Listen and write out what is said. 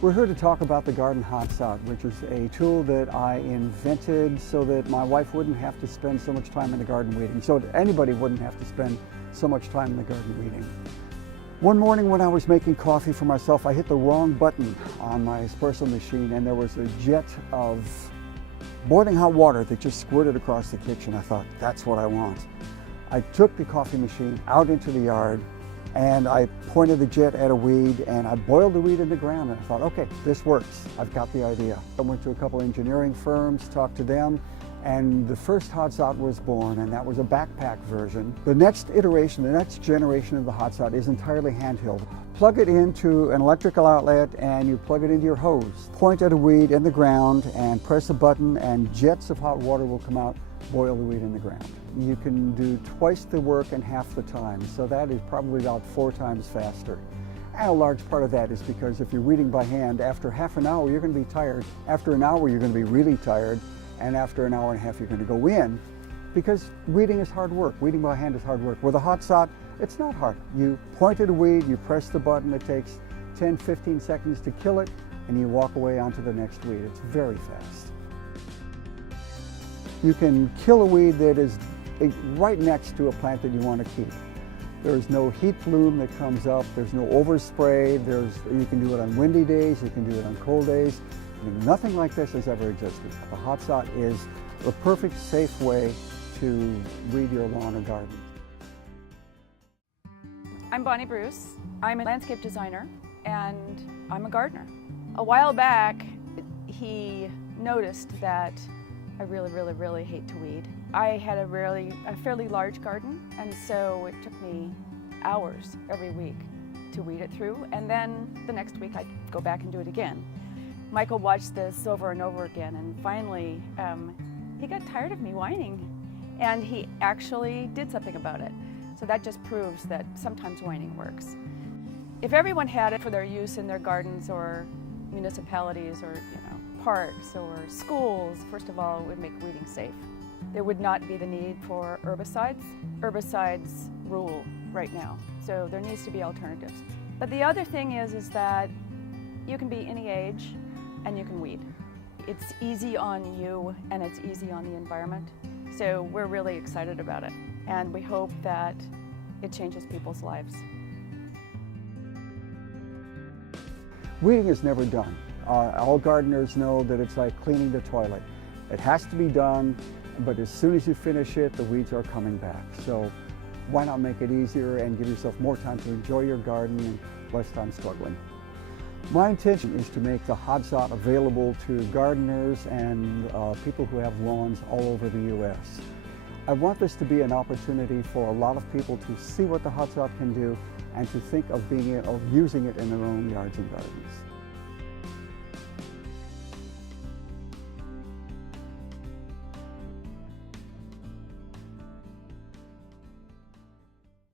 We're here to talk about the Garden HotZot, which is a tool that I invented so that my wife wouldn't have to spend so much time in the garden weeding, so that anybody wouldn't have to spend so much time in the garden weeding. One morning when I was making coffee for myself, I hit the wrong button on my espresso machine and there was a jet of boiling hot water that just squirted across the kitchen. I thought, that's what I want. I took the coffee machine out into the yard and I pointed the jet at a weed and I boiled the weed in the ground and I thought, okay, this works. I've got the idea. I went to a couple engineering firms, talked to them, and the first HotZot was born, and that was a backpack version. The next iteration, the next generation of the HotZot is entirely handheld. Plug it into an electrical outlet and you plug it into your hose. Point at a weed in the ground and press a button and jets of hot water will come out, boil the weed in the ground. You can do twice the work in half the time, so that is probably about 4 times faster. And a large part of that is because if you're weeding by hand, after half an hour you're going to be tired. After an hour you're going to be really tired. And after an hour and a half you're going to go in, because weeding is hard work. Weeding by hand is hard work. With a HotZot, it's not hard. You point at a weed, you press the button, it takes 10-15 seconds to kill it, and you walk away onto the next weed. It's very fast. You can kill a weed that is right next to a plant that you want to keep. There's no heat plume that comes up, there's no overspray, you can do it on windy days, you can do it on cold days. Nothing like this has ever existed. The HotZot is the perfect, safe way to weed your lawn or garden. I'm Bonnie Bruce. I'm a landscape designer and I'm a gardener. A while back, he noticed that I really hate to weed. I had a fairly large garden, and so it took me hours every week to weed it through, and then the next week I'd go back and do it again. Michael watched this over and over again, and finally he got tired of me whining, and he actually did something about it. So that just proves that sometimes whining works. If everyone had it for their use in their gardens or municipalities or parks or schools, first of all, it would make weeding safe. There would not be the need for herbicides. Herbicides rule right now, so there needs to be alternatives. But the other thing is that you can be any age and you can weed. It's easy on you and it's easy on the environment. So we're really excited about it, and we hope that it changes people's lives. Weeding is never done. All gardeners know that it's like cleaning the toilet. It has to be done, but as soon as you finish it, the weeds are coming back. So why not make it easier and give yourself more time to enjoy your garden and less time struggling? My intention is to make the HotZot available to gardeners and people who have lawns all over the U.S. I want this to be an opportunity for a lot of people to see what the HotZot can do and to think of using it in their own yards and gardens.